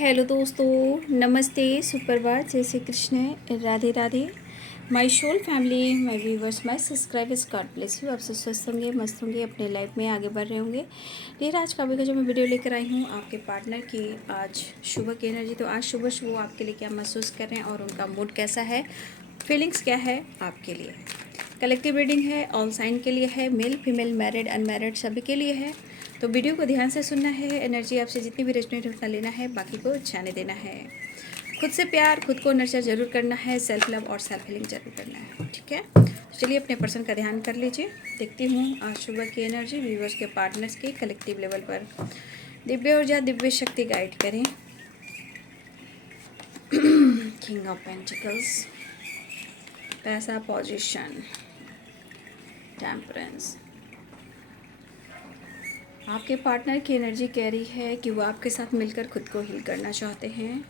Hello दोस्तों, नमस्ते, सुप्रभात, जय Shri Krishna, Radhe Radhe. My soul family, my viewers, my subscribers, God bless you. आप सब स्वस्थ होंगे, मस्त होंगे, अपने लाइफ में आगे बढ़ रहे होंगे। ढेर आज का जो मैं वीडियो लेकर आई हूँ आपके पार्टनर की आज सुबह की एनर्जी। तो आज सुबह वो आपके लिए क्या महसूस कर रहे हैं और उनका मूड कैसा है, फीलिंग्स क्या है आपके लिए। कलेक्टिव रीडिंग है, ऑल साइन के लिए है, मेल फीमेल मैरिड अनमैरिड सभी के लिए है। तो वीडियो को ध्यान से सुनना है, एनर्जी आपसे जितनी भी रेजोनेट उतना लेना है, बाकी को जाने देना है। खुद से प्यार, खुद को नर्चर जरूर करना है, सेल्फ लव और सेल्फ हीलिंग जरूर करना है, ठीक है। चलिए अपने पर्सन का ध्यान कर लीजिए। देखती हूँ आज सुबह की एनर्जी व्यूवर्स के पार्टनर्स की कलेक्टिव लेवल पर दिव्य ऊर्जा, दिव्य शक्ति गाइड करें। किंग ऑफ पेंटिकल्स, पैसा, पोजीशन, टेम्परेंस। आपके पार्टनर की एनर्जी कह रही है कि वो आपके साथ मिलकर खुद को हील करना चाहते हैं,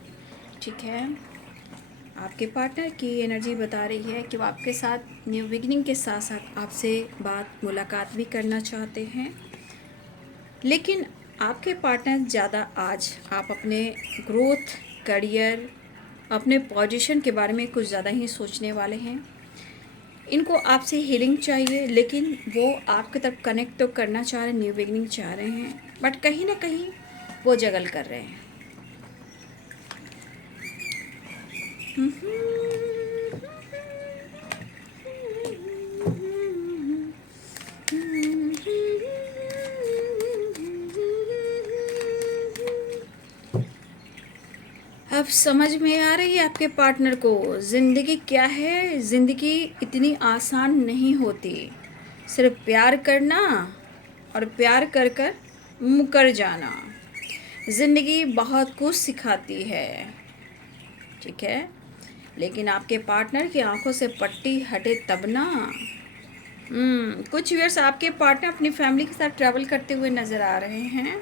ठीक है। आपके पार्टनर की एनर्जी बता रही है कि वो आपके साथ न्यू बिगिनिंग के साथ साथ आपसे मुलाकात भी करना चाहते हैं। लेकिन आपके पार्टनर ज़्यादा आज आप अपने ग्रोथ, करियर, अपने पोजीशन के बारे में कुछ ज़्यादा ही सोचने वाले हैं। इनको आपसे हीलिंग चाहिए, लेकिन वो आपकी तरफ कनेक्ट तो करना चाह रहे हैं, न्यू बिगनिंग चाह रहे हैं, बट कहीं ना कहीं वो जगल कर रहे हैं। अब समझ में आ रही है आपके पार्टनर को ज़िंदगी क्या है। ज़िंदगी इतनी आसान नहीं होती। सिर्फ प्यार करना और प्यार कर कर मुकर जाना, ज़िंदगी बहुत कुछ सिखाती है, ठीक है। लेकिन आपके पार्टनर की आंखों से पट्टी हटे तब ना। कुछ ईयर्स आपके पार्टनर अपनी फैमिली के साथ ट्रैवल करते हुए नज़र आ रहे हैं,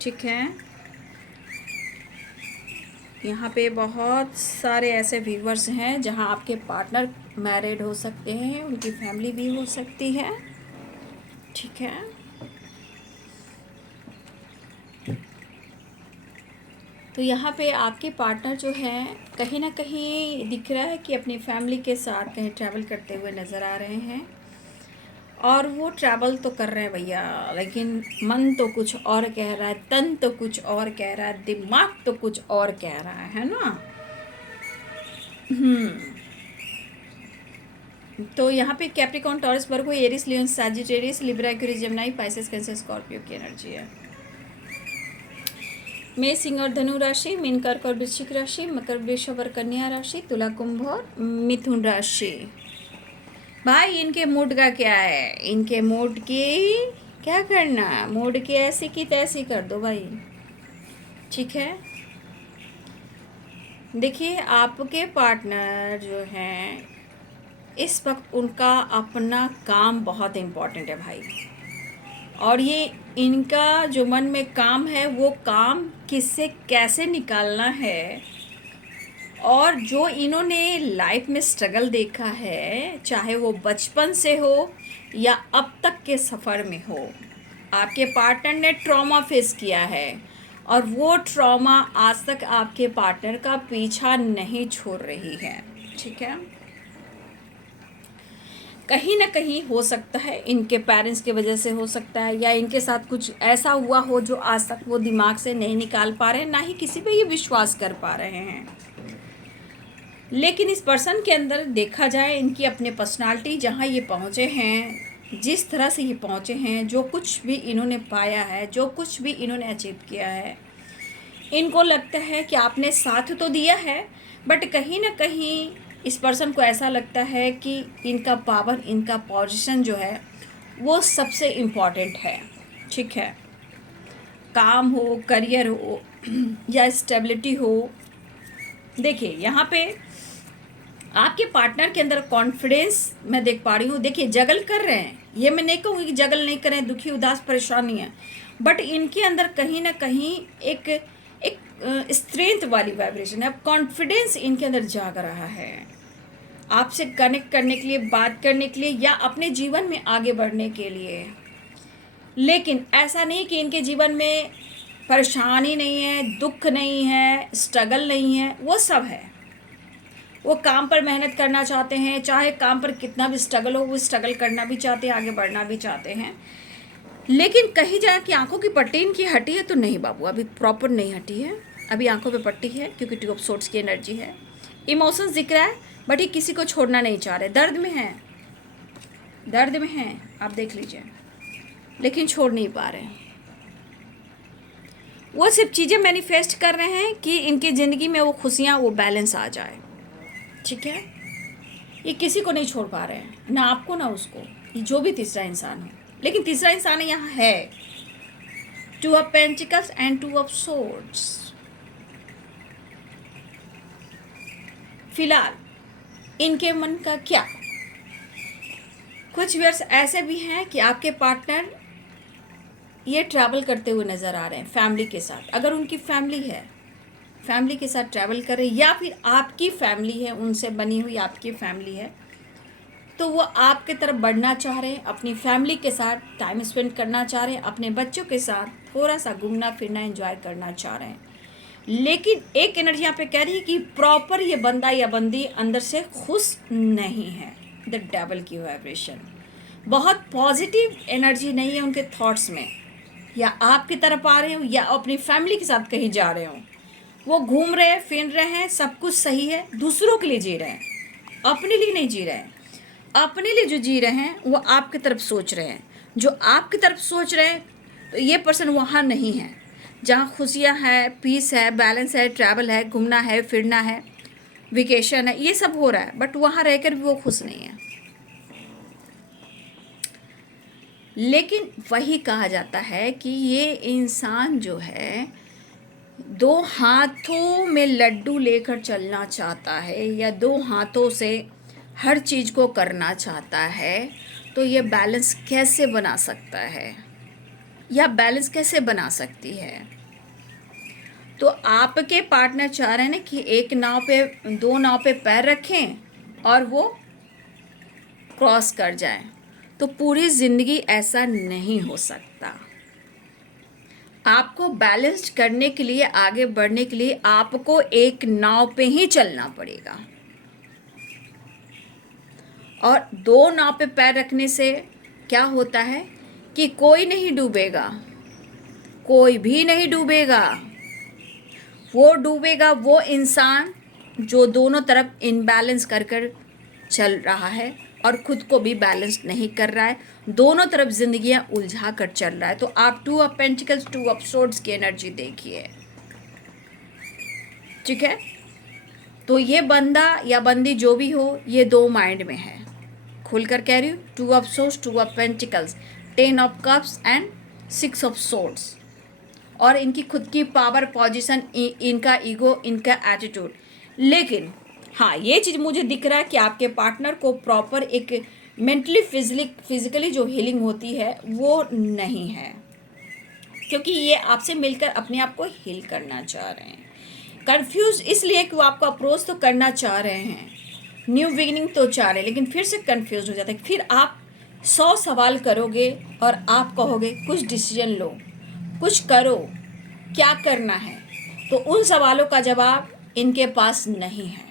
ठीक है। यहाँ पे बहुत सारे ऐसे व्यूवर्स हैं जहाँ आपके पार्टनर मैरिड हो सकते हैं, उनकी फैमिली भी हो सकती है, ठीक है। तो यहाँ पे आपके पार्टनर जो हैं कहीं ना कहीं दिख रहा है कि अपनी फैमिली के साथ कहीं ट्रैवल करते हुए नज़र आ रहे हैं। और वो ट्रैवल तो कर रहे हैं भैया, लेकिन मन तो कुछ और कह रहा है, तन तो कुछ और कह रहा है, दिमाग तो कुछ और कह रहा है ना। तो यहाँ पे Capricorn, Taurus, Virgo, Aries, Leo, Sagittarius, Libra, Aquarius, Gemini, Pisces, Cancer, Scorpio की एनर्जी है। मेष, सिंह और धनु राशि, मीन, कर्क और वृश्चिक राशि, मकर, वृषभ और कन्या राशि, तुला, कुंभ और मिथुन राशि। भाई इनके मूड का क्या है, इनके मूड की क्या करना, मूड की ऐसी की तैसी कर दो भाई, ठीक है। देखिए आपके पार्टनर जो हैं इस वक्त उनका अपना काम बहुत इम्पोर्टेंट है भाई। और ये इनका जो मन में काम है वो काम किससे कैसे निकालना है, और जो इन्होंने लाइफ में स्ट्रगल देखा है, चाहे वो बचपन से हो या अब तक के सफ़र में हो, आपके पार्टनर ने ट्रॉमा फेस किया है और वो ट्रॉमा आज तक आपके पार्टनर का पीछा नहीं छोड़ रही है, ठीक है। कहीं ना कहीं हो सकता है इनके पेरेंट्स की वजह से हो सकता है, या इनके साथ कुछ ऐसा हुआ हो जो आज तक वो दिमाग से नहीं निकाल पा रहे हैं, ना ही किसी पे ये विश्वास कर पा रहे हैं। लेकिन इस पर्सन के अंदर देखा जाए इनकी अपने पर्सनालिटी, जहाँ ये पहुँचे हैं, जिस तरह से ये पहुँचे हैं, जो कुछ भी इन्होंने पाया है, जो कुछ भी इन्होंने अचीव किया है, इनको लगता है कि आपने साथ तो दिया है, बट कहीं ना कहीं इस पर्सन को ऐसा लगता है कि इनका पावर, इनका पोजीशन जो है वो सबसे इम्पॉर्टेंट है, ठीक है। काम हो, करियर हो या स्टेबिलिटी हो। देखिए यहाँ पे आपके पार्टनर के अंदर कॉन्फिडेंस मैं देख पा रही हूँ। देखिए जगल कर रहे हैं, ये मैं नहीं कहूँगी कि जगल नहीं करें, दुखी, उदास, परेशानी है, बट इनके अंदर कहीं ना कहीं एक एक स्ट्रेंथ वाली वाइब्रेशन है, कॉन्फिडेंस इनके अंदर जाग रहा है आपसे कनेक्ट करने के लिए, बात करने के लिए, या अपने जीवन में आगे बढ़ने के लिए। लेकिन ऐसा नहीं कि इनके जीवन में परेशानी नहीं है, दुख नहीं है, स्ट्रगल नहीं है, वो सब है। वो काम पर मेहनत करना चाहते हैं, चाहे काम पर कितना भी स्ट्रगल हो वो स्ट्रगल करना भी चाहते हैं, आगे बढ़ना भी चाहते हैं। लेकिन कहीं जाए कि आंखों की पट्टी इनकी हटी है, तो नहीं बाबू, अभी प्रॉपर नहीं हटी है, अभी आंखों पे पट्टी है, क्योंकि टू ऑफ सोर्ड्स की एनर्जी है। इमोशंस दिख रहा है, बट ये किसी को छोड़ना नहीं चाह रहे, दर्द में है, दर्द में है, आप देख लीजिए, लेकिन छोड़ नहीं पा रहे हैं। वो सिर्फ चीज़ें मैनिफेस्ट कर रहे हैं कि इनकी ज़िंदगी में वो खुशियाँ, वो बैलेंस आ जाए, ठीक है। ये किसी को नहीं छोड़ पा रहे हैं, ना आपको ना उसको, ये जो भी तीसरा इंसान है। लेकिन तीसरा इंसान यहाँ है, two of pentacles and two of swords. फिलहाल इनके मन का क्या, कुछ वर्ष ऐसे भी हैं कि आपके पार्टनर ये ट्रैवल करते हुए नज़र आ रहे हैं फैमिली के साथ। अगर उनकी फैमिली है, फैमिली के साथ ट्रैवल कर रहे, या फिर आपकी फैमिली है, उनसे बनी हुई आपकी फैमिली है, तो वो आपके तरफ बढ़ना चाह रहे हैं, अपनी फैमिली के साथ टाइम स्पेंड करना चाह रहे हैं, अपने बच्चों के साथ थोड़ा सा घूमना फिरना एंजॉय करना चाह रहे हैं। लेकिन एक एनर्जी यहाँ पे कह रही है कि प्रॉपर ये बंदा या बंदी अंदर से खुश नहीं है। द डेविल की वाइब्रेशन बहुत पॉजिटिव एनर्जी नहीं है उनके थॉट्स में, या आपकी तरफ आ रहे हो या अपनी फैमिली के साथ कहीं जा रहे हो। वो घूम रहे हैं, फिर रहे हैं, सब कुछ सही है, दूसरों के लिए जी रहे हैं, अपने लिए नहीं जी रहे हैं। अपने लिए जो जी रहे हैं वो आपकी तरफ सोच रहे हैं, जो आपकी तरफ सोच रहे हैं, तो ये पर्सन वहाँ नहीं है जहाँ खुशियाँ है, पीस है, बैलेंस है, ट्रैवल है, घूमना है, फिरना है, वेकेशन है, ये सब हो रहा है, बट वहाँ रहकर भी वो खुश नहीं है। लेकिन वही कहा जाता है कि ये इंसान जो है दो हाथों में लड्डू लेकर चलना चाहता है, या दो हाथों से हर चीज़ को करना चाहता है, तो ये बैलेंस कैसे बना सकता है, या बैलेंस कैसे बना सकती है। तो आपके पार्टनर चाह रहे हैं ना कि एक नाव पे, दो नाव पे पैर रखें और वो क्रॉस कर जाए, तो पूरी ज़िंदगी ऐसा नहीं हो सकता। आपको बैलेंस करने के लिए, आगे बढ़ने के लिए आपको एक नाव पे ही चलना पड़ेगा। और दो नाव पे पैर रखने से क्या होता है कि कोई नहीं डूबेगा, कोई भी नहीं डूबेगा। वो डूबेगा वो इंसान जो दोनों तरफ इनबैलेंस कर कर चल रहा है और खुद को भी बैलेंस नहीं कर रहा है, दोनों तरफ जिंदगियां उलझा कर चल रहा है। तो आप two of pentacles, two of swords की एनर्जी देखिए, ठीक है। तो ये बंदा या बंदी जो भी हो, ये दो माइंड में है, खुलकर कह रही हूँ। Two of swords, two of pentacles, 10 of cups and 6 of swords. और इनकी खुद की पावर, पोजीशन, इनका ईगो, इनका एटीट्यूड। लेकिन हाँ, ये चीज़ मुझे दिख रहा है कि आपके पार्टनर को प्रॉपर एक मेंटली फिजिकली जो हीलिंग होती है वो नहीं है, क्योंकि ये आपसे मिलकर अपने आप को हील करना चाह रहे हैं। कंफ्यूज इसलिए कि वो आपको अप्रोच तो करना चाह रहे हैं, न्यू बिगिनिंग तो चाह रहे हैं, लेकिन फिर से कंफ्यूज हो जाते हैं। फिर आप 100 सवाल करोगे और आप कहोगे कुछ डिसीजन लो, कुछ करो, क्या करना है। तो उन सवालों का जवाब इनके पास नहीं है।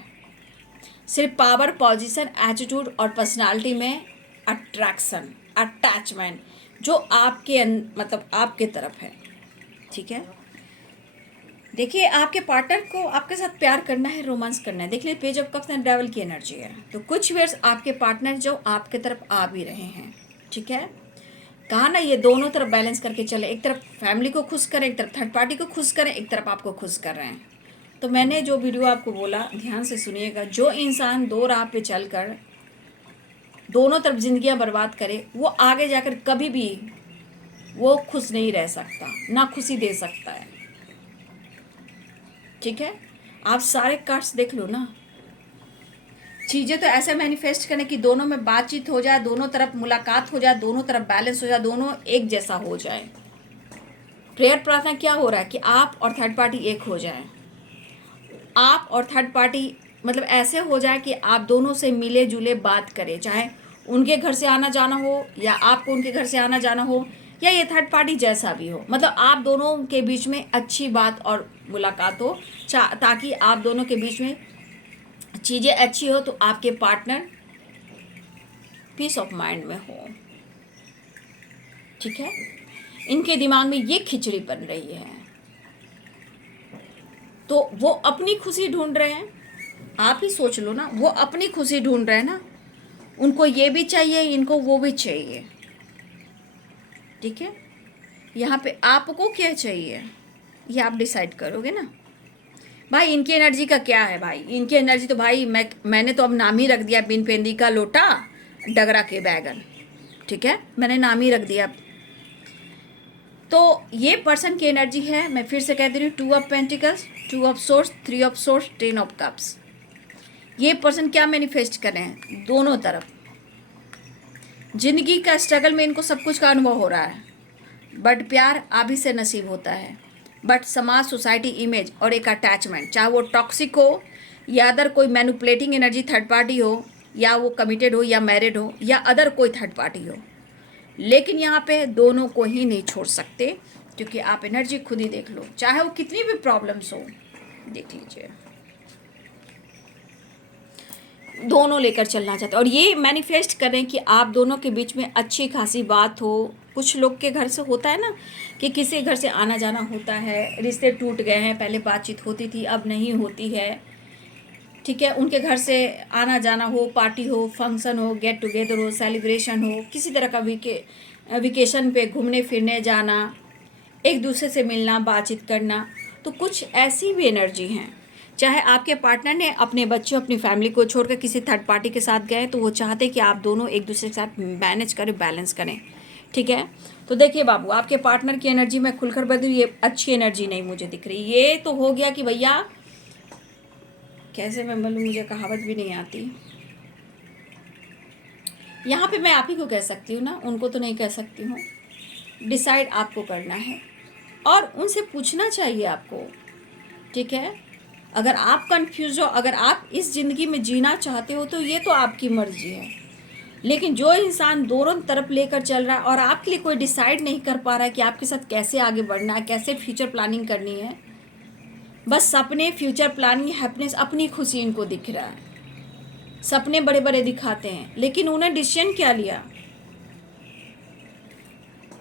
सिर्फ पावर, पोजीशन, एटीट्यूड और पर्सनालिटी में अट्रैक्शन, अटैचमेंट जो आपके मतलब आपके तरफ है, ठीक है। देखिए, आपके पार्टनर को आपके साथ प्यार करना है, रोमांस करना है। देखिए, page of cups and devil की एनर्जी है। तो कुछ वर्ष आपके पार्टनर जो आपके तरफ आ भी रहे हैं, ठीक है। कहा ना, ये दोनों तरफ बैलेंस करके चले, एक तरफ फैमिली को खुश करें, एक तरफ थर्ड पार्टी को खुश करें, एक तरफ आपको खुश कर रहे हैं। तो मैंने जो वीडियो आपको बोला, ध्यान से सुनिएगा। जो इंसान दो राह पे चलकर दोनों तरफ जिंदगियां बर्बाद करे, वो आगे जाकर कभी भी वो खुश नहीं रह सकता, ना खुशी दे सकता है, ठीक है। आप सारे कार्ड्स देख लो ना, चीज़ें तो ऐसे मैनिफेस्ट करें कि दोनों में बातचीत हो जाए, दोनों तरफ मुलाकात हो जाए, दोनों तरफ बैलेंस हो जाए, दोनों एक जैसा हो जाए। प्रेयर प्रार्थना क्या हो रहा है कि आप और थर्ड पार्टी एक हो जाए, आप और थर्ड पार्टी मतलब ऐसे हो जाए कि आप दोनों से मिले जुले बात करें, चाहे उनके घर से आना जाना हो या आपको उनके घर से आना जाना हो, या ये थर्ड पार्टी जैसा भी हो, मतलब आप दोनों के बीच में अच्छी बात और मुलाकात हो, ताकि आप दोनों के बीच में चीज़ें अच्छी हो, तो आपके पार्टनर पीस ऑफ माइंड में हो। ठीक है, इनके दिमाग में ये खिचड़ी बन रही है, तो वो अपनी खुशी ढूंढ रहे हैं। आप ही सोच लो ना, वो अपनी खुशी ढूंढ रहे हैं ना, उनको ये भी चाहिए, इनको वो भी चाहिए। ठीक है, यहाँ पे आपको क्या चाहिए ये आप डिसाइड करोगे ना। भाई इनकी एनर्जी का क्या है भाई, इनकी एनर्जी तो भाई मैंने तो अब नाम ही रख दिया, बिन पेंदी का लोटा डगरा के बैगन। ठीक है, मैंने नाम ही रख दिया। तो ये पर्सन की एनर्जी है, मैं फिर से कह दे रही हूँ, 2 of pentacles, 2 of source, 3 of source, 10 of cups. ये पर्सन क्या मैनिफेस्ट कर रहे हैं, दोनों तरफ जिंदगी का स्ट्रगल में इनको सब कुछ का अनुभव हो रहा है, बट प्यार आप ही से नसीब होता है। बट समाज, सोसाइटी, इमेज और एक अटैचमेंट, चाहे वो टॉक्सिक हो या अदर कोई मैनिपुलेटिंग एनर्जी थर्ड पार्टी हो, या वो कमिटेड हो या मैरिड हो या अदर कोई थर्ड पार्टी हो, लेकिन यहाँ पे दोनों को ही नहीं छोड़ सकते, क्योंकि आप एनर्जी खुद ही देख लो, चाहे वो कितनी भी प्रॉब्लम्स हो, देख लीजिए, दोनों लेकर चलना चाहते हैं। और ये मैनिफेस्ट करें कि आप दोनों के बीच में अच्छी खासी बात हो। कुछ लोग के घर से होता है ना कि किसी घर से आना जाना होता है, रिश्ते टूट गए हैं, पहले बातचीत होती थी अब नहीं होती है। ठीक है, उनके घर से आना जाना हो, पार्टी हो, फंक्शन हो, गेट टुगेदर हो, सेलिब्रेशन हो, किसी तरह का वेकेशन पे घूमने फिरने जाना, एक दूसरे से मिलना, बातचीत करना, तो कुछ ऐसी भी एनर्जी हैं। चाहे आपके पार्टनर ने अपने बच्चों, अपनी फैमिली को छोड़कर किसी थर्ड पार्टी के साथ गए, तो वो चाहते कि आप दोनों एक दूसरे के साथ मैनेज करें, बैलेंस करें। ठीक है, तो देखिए बाबू, आपके पार्टनर की एनर्जी मैं खुलकर बता दूँ, ये अच्छी एनर्जी नहीं मुझे दिख रही। ये तो हो गया कि भैया कैसे मैं बोलूँ, मुझे कहावत भी नहीं आती। यहाँ पे मैं आप ही को कह सकती हूँ ना, उनको तो नहीं कह सकती हूँ। डिसाइड आपको करना है और उनसे पूछना चाहिए आपको। ठीक है, अगर आप कंफ्यूज हो, अगर आप इस ज़िंदगी में जीना चाहते हो, तो ये तो आपकी मर्जी है। लेकिन जो इंसान दोनों तरफ लेकर चल रहा है और आपके लिए कोई डिसाइड नहीं कर पा रहा है कि आपके साथ कैसे आगे बढ़ना है, कैसे फ्यूचर प्लानिंग करनी है, बस सपने, फ्यूचर प्लानिंग, हैप्पीनेस, अपनी खुशी इनको दिख रहा है। सपने बड़े बड़े दिखाते हैं, लेकिन उन्हें डिसीजन क्या लिया।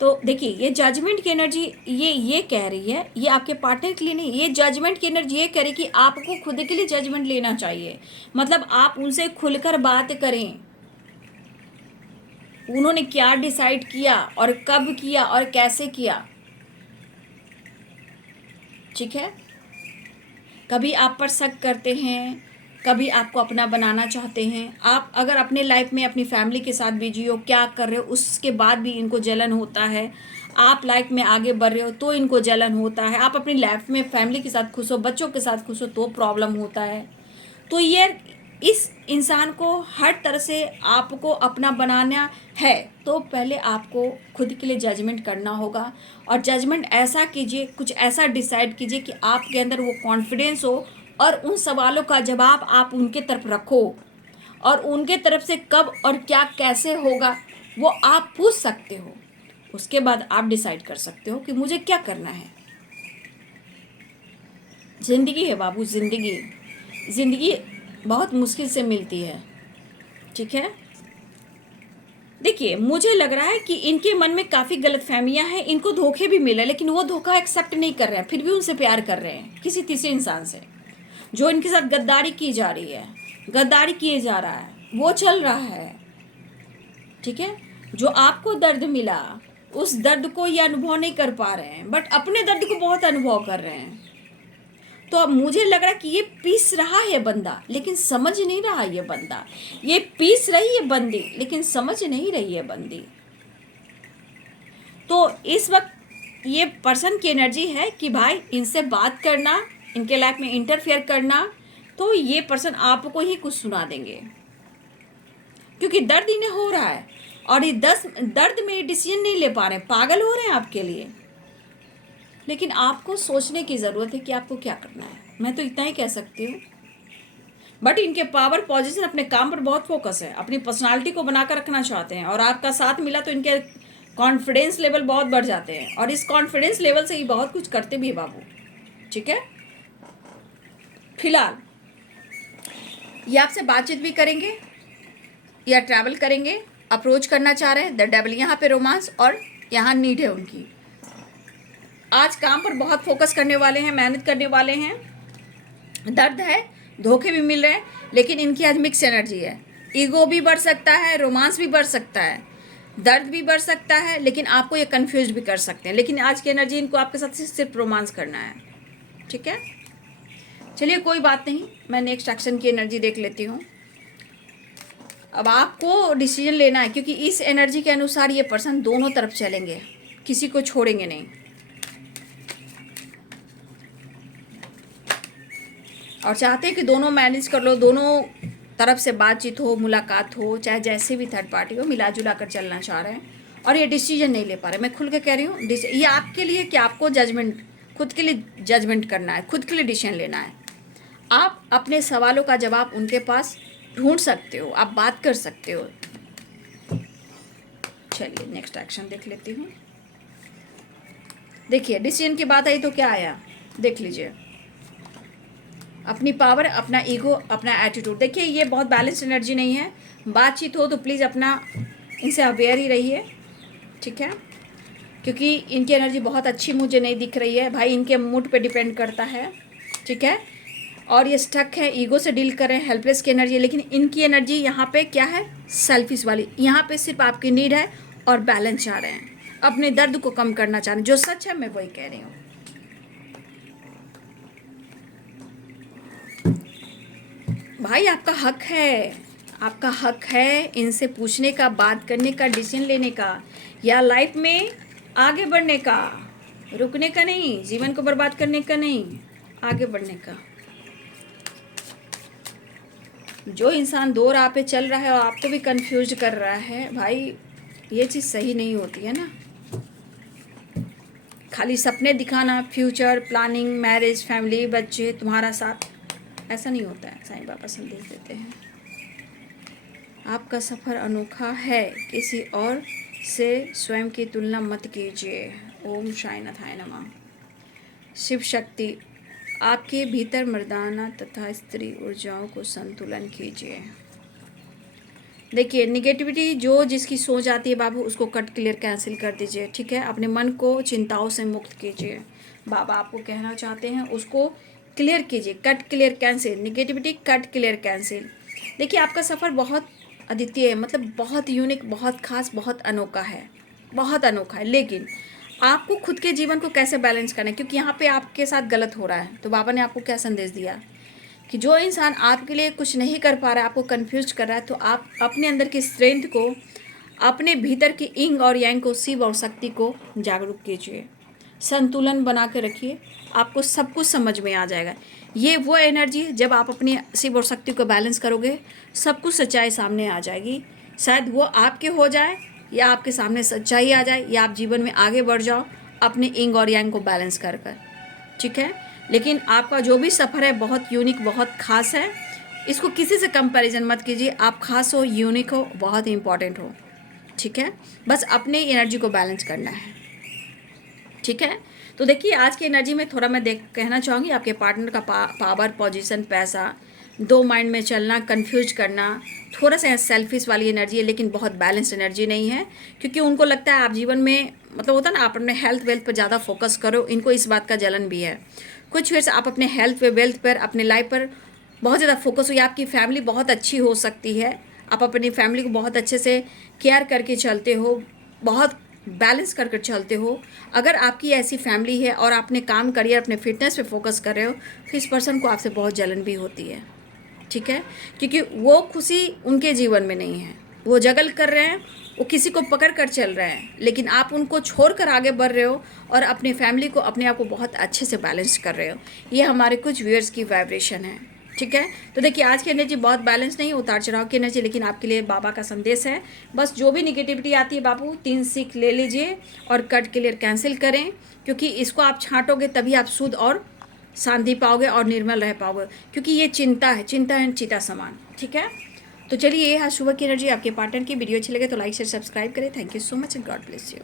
तो देखिए, ये जजमेंट की एनर्जी ये कह रही है, ये आपके पार्टनर के लिए नहीं, ये जजमेंट की एनर्जी ये कह रही है कि आपको खुद के लिए जजमेंट लेना चाहिए। मतलब आप उनसे खुलकर बात करें, उन्होंने क्या डिसाइड किया और कब किया और कैसे किया। ठीक है, कभी आप पर शक करते हैं, कभी आपको अपना बनाना चाहते हैं। आप अगर अपने लाइफ में अपनी फैमिली के साथ बिजी हो, क्या कर रहे हो, उसके बाद भी इनको जलन होता है। आप लाइफ में आगे बढ़ रहे हो तो इनको जलन होता है। आप अपनी लाइफ में फैमिली के साथ खुश हो, बच्चों के साथ खुश हो, तो प्रॉब्लम होता है। तो ये इस इंसान को हर तरह से आपको अपना बनाना है, तो पहले आपको खुद के लिए जजमेंट करना होगा। और जजमेंट ऐसा कीजिए, कुछ ऐसा डिसाइड कीजिए कि आपके अंदर वो कॉन्फिडेंस हो और उन सवालों का जवाब आप उनके तरफ रखो, और उनके तरफ से कब और क्या कैसे होगा वो आप पूछ सकते हो। उसके बाद आप डिसाइड कर सकते हो कि मुझे क्या करना है। ज़िंदगी है बाबू, ज़िंदगी बहुत मुश्किल से मिलती है। ठीक है, देखिए, मुझे लग रहा है कि इनके मन में काफ़ी गलतफहमियां हैं, इनको धोखे भी मिले, लेकिन वो धोखा एक्सेप्ट नहीं कर रहे हैं, फिर भी उनसे प्यार कर रहे हैं किसी तीसरे इंसान से। जो इनके साथ गद्दारी की जा रही है, गद्दारी किए जा रहा है, वो चल रहा है। ठीक है, जो आपको दर्द मिला, उस दर्द को ये अनुभव नहीं कर पा रहे हैं, बट अपने दर्द को बहुत अनुभव कर रहे हैं। तो अब मुझे लग रहा है कि ये पीस रहा है बंदा, लेकिन समझ नहीं रहा ये बंदा। ये पीस रही है बंदी, लेकिन समझ नहीं रही है बंदी। तो इस वक्त ये पर्सन की एनर्जी है कि भाई इनसे बात करना, इनके लाइफ में इंटरफेयर करना, तो ये पर्सन आपको ही कुछ सुना देंगे, क्योंकि दर्द इन्हें हो रहा है और ये दर्द में डिसीजन नहीं ले पा रहे हैं, पागल हो रहे हैं आपके लिए। लेकिन आपको सोचने की ज़रूरत है कि आपको क्या करना है। मैं तो इतना ही कह सकती हूँ। बट इनके पावर पोजीशन, अपने काम पर बहुत फोकस है, अपनी पर्सनालिटी को बनाकर रखना चाहते हैं, और आपका साथ मिला तो इनके कॉन्फिडेंस लेवल बहुत बढ़ जाते हैं और इस कॉन्फिडेंस लेवल से ही बहुत कुछ करते भी है बाबू। ठीक है, फिलहाल ये आपसे बातचीत भी करेंगे या ट्रैवल करेंगे, अप्रोच करना चाह रहे हैं। द डेविल यहाँ पे रोमांस और यहाँ नीड है उनकी। आज काम पर बहुत फोकस करने वाले हैं, मेहनत करने वाले हैं। दर्द है, धोखे भी मिल रहे हैं, लेकिन इनकी आज मिक्स एनर्जी है। ईगो भी बढ़ सकता है, रोमांस भी बढ़ सकता है, दर्द भी बढ़ सकता है, लेकिन आपको ये कंफ्यूज भी कर सकते हैं। लेकिन आज की एनर्जी इनको आपके साथ सिर्फ रोमांस करना है। ठीक है, चलिए कोई बात नहीं, मैं नेक्स्ट एक्शन की एनर्जी देख लेती हूँ। अब आपको डिसीजन लेना है, क्योंकि इस एनर्जी के अनुसार ये पर्सन दोनों तरफ चलेंगे, किसी को छोड़ेंगे नहीं। और चाहते हैं कि दोनों मैनेज कर लो, दोनों तरफ से बातचीत हो, मुलाकात हो, चाहे जैसे भी थर्ड पार्टी हो, मिला जुला कर चलना चाह रहे हैं। और ये डिसीजन नहीं ले पा रहे। मैं खुल के कह रही हूँ, ये आपके लिए कि आपको जजमेंट, खुद के लिए जजमेंट करना है, खुद के लिए डिसीजन लेना है। आप अपने सवालों का जवाब उनके पास ढूंढ सकते हो, आप बात कर सकते हो। चलिए नेक्स्ट एक्शन देख लेती हूँ। देखिए डिसीजन की बात आई तो क्या आया, देख लीजिए। अपनी पावर, अपना ईगो, अपना एटीट्यूड। देखिए ये बहुत बैलेंस एनर्जी नहीं है। बातचीत हो तो प्लीज़ अपना इनसे अवेयर ही रहिए। ठीक है, क्योंकि इनकी एनर्जी बहुत अच्छी मुझे नहीं दिख रही है भाई, इनके मूड पे डिपेंड करता है। ठीक है, और ये स्टक है, ईगो से डील कर रहे हैं, हेल्पलेस की एनर्जी है। लेकिन इनकी एनर्जी यहाँ पे क्या है, सेल्फिश वाली। यहाँ पे सिर्फ आपकी नीड है और बैलेंस चाह रहे हैं, अपने दर्द को कम करना चाह रहे हैं। जो सच है मैं वही कह रही हूँ। भाई आपका हक है, आपका हक है इनसे पूछने का, बात करने का, डिसीजन लेने का, या लाइफ में आगे बढ़ने का, रुकने का नहीं, जीवन को बर्बाद करने का नहीं, आगे बढ़ने का। जो इंसान दो राह पे चल रहा है और आपको भी कंफ्यूज कर रहा है, भाई ये चीज़ सही नहीं होती है ना। खाली सपने दिखाना, फ्यूचर प्लानिंग, मैरिज, फैमिली, बच्चे, तुम्हारा साथ, ऐसा नहीं होता है। साईं बाबा संदेश देते हैं, आपका सफ़र अनोखा है, किसी और से स्वयं की तुलना मत कीजिए। ओम साईनाथाय नमः। शिव शक्ति आपके भीतर मर्दाना तथा स्त्री ऊर्जाओं को संतुलन कीजिए। देखिए निगेटिविटी जो जिसकी सोच आती है बाबू, उसको कट क्लियर कैंसिल कर दीजिए। ठीक है, अपने मन को चिंताओं से मुक्त कीजिए। बाबा आपको कहना चाहते हैं उसको क्लियर कीजिए, cut clear cancel, negativity cut clear cancel. देखिए आपका सफ़र बहुत अद्वितीय है, मतलब बहुत यूनिक, बहुत खास, बहुत अनोखा है, बहुत अनोखा है। लेकिन आपको खुद के जीवन को कैसे बैलेंस करना है, क्योंकि यहाँ पे आपके साथ गलत हो रहा है। तो बाबा ने आपको क्या संदेश दिया कि जो इंसान आपके लिए कुछ नहीं कर पा रहा है, आपको कंफ्यूज कर रहा है, तो आप अपने अंदर की स्ट्रेंथ को, अपने भीतर की इंग और यांग को, शिव और शक्ति को जागरूक कीजिए, संतुलन बना के रखिए, आपको सब कुछ समझ में आ जाएगा। ये वो एनर्जी है, जब आप अपनी शिव और शक्ति को बैलेंस करोगे, सब कुछ सच्चाई सामने आ जाएगी। शायद वो आपके हो जाए या आपके सामने सच्चाई आ जाए, या आप जीवन में आगे बढ़ जाओ अपने इंग और यांग को बैलेंस कर कर। ठीक है, लेकिन आपका जो भी सफ़र है बहुत यूनिक, बहुत ख़ास है। इसको किसी से कंपैरिजन मत कीजिए। आप ख़ास हो, यूनिक हो, बहुत ही इंपॉर्टेंट हो। ठीक है, बस अपने एनर्जी को बैलेंस करना है। ठीक है, तो देखिए आज की एनर्जी में थोड़ा मैं कहना चाहूँगी, आपके पार्टनर का पावर, पोजीशन, पैसा, दो माइंड में चलना, कंफ्यूज करना, थोड़ा सा सेल्फिश वाली एनर्जी है, लेकिन बहुत बैलेंस्ड एनर्जी नहीं है। क्योंकि उनको लगता है आप जीवन में, मतलब होता है ना, आप अपने हेल्थ वेल्थ पर ज़्यादा फोकस करो, इनको इस बात का जलन भी है। कुछ फिर से आप अपने हेल्थ पे, वेल्थ पर, अपने लाइफ पर बहुत ज़्यादा फोकस हो, या आपकी फैमिली बहुत अच्छी हो सकती है, आप अपनी फैमिली को बहुत अच्छे से केयर करके चलते हो, बहुत बैलेंस कर कर चलते हो। अगर आपकी ऐसी फैमिली है और आपने काम, करियर, अपने फिटनेस पे फोकस कर रहे हो, तो इस पर्सन को आपसे बहुत जलन भी होती है। ठीक है, क्योंकि वो खुशी उनके जीवन में नहीं है, वो जगल कर रहे हैं, वो किसी को पकड़ कर चल रहे हैं, लेकिन आप उनको छोड़ कर आगे बढ़ रहे हो और अपनी फैमिली को, अपने आप को बहुत अच्छे से बैलेंस कर रहे हो। ये हमारे कुछ व्यूअर्स की वाइब्रेशन है। ठीक है, तो देखिए आज की एनर्जी बहुत बैलेंस नहीं, उतार चढ़ाव की एनर्जी, लेकिन आपके लिए बाबा का संदेश है। बस जो भी निगेटिविटी आती है बाबू, 3 सीख ले लीजिए और कट क्लियर कैंसिल करें, क्योंकि इसको आप छांटोगे तभी आप शुद्ध और शांति पाओगे और निर्मल रह पाओगे। क्योंकि ये चिंता है, चिंता है चिता समान। ठीक है, तो चलिए, ये है सुबह की एनर्जी आपके पार्टनर की। वीडियो अच्छी लगे तो लाइक शेयर सब्सक्राइब करें। Thank you so much and God bless you.